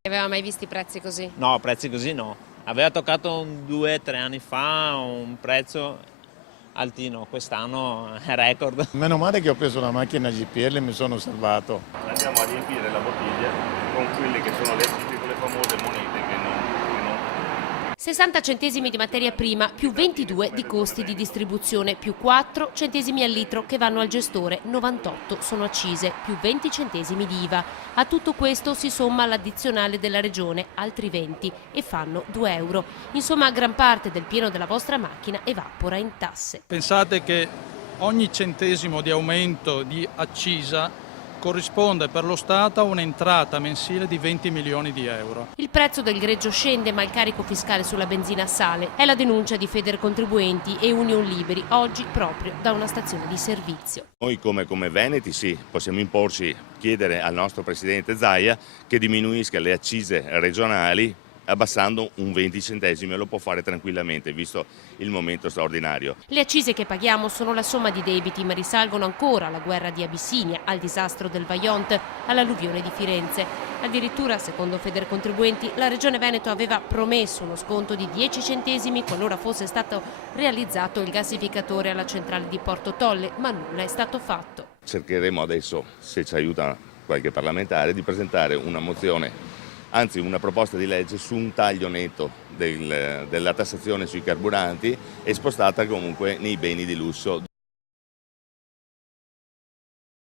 Aveva mai visti prezzi così? No, prezzi così no. Aveva toccato 2 o 3 anni fa un prezzo altino, quest'anno è record. Meno male che ho preso la macchina GPL e mi sono salvato. Andiamo a riempire la bottiglia con quelle che sono le cifre, quelle famose monete che non 60 centesimi di materia prima, più 22 di costi di distribuzione, più 4 centesimi al litro che vanno al gestore, 98 sono accise, più 20 centesimi di IVA. A tutto questo si somma l'addizionale della regione, altri 20, e fanno 2 euro. Insomma, gran parte del pieno della vostra macchina evapora in tasse. Pensate che ogni centesimo di aumento di accisa corrisponde per lo Stato a un'entrata mensile di 20 milioni di euro. Il prezzo del greggio scende ma il carico fiscale sulla benzina sale. È la denuncia di Federcontribuenti e Union Liberi, oggi proprio da una stazione di servizio. Noi come veneti sì, possiamo imporci, chiedere al nostro Presidente Zaia che diminuisca le accise regionali abbassando un 20 centesimi, lo può fare tranquillamente visto il momento straordinario. Le accise che paghiamo sono la somma di debiti ma risalgono ancora alla guerra di Abissinia, al disastro del Vajont, all'alluvione di Firenze. Addirittura, secondo Federcontribuenti, la Regione Veneto aveva promesso uno sconto di 10 centesimi qualora fosse stato realizzato il gassificatore alla centrale di Porto Tolle, ma nulla è stato fatto. Cercheremo adesso, se ci aiuta qualche parlamentare, di presentare una mozione, anzi una proposta di legge su un taglio netto della tassazione sui carburanti e spostata comunque nei beni di lusso.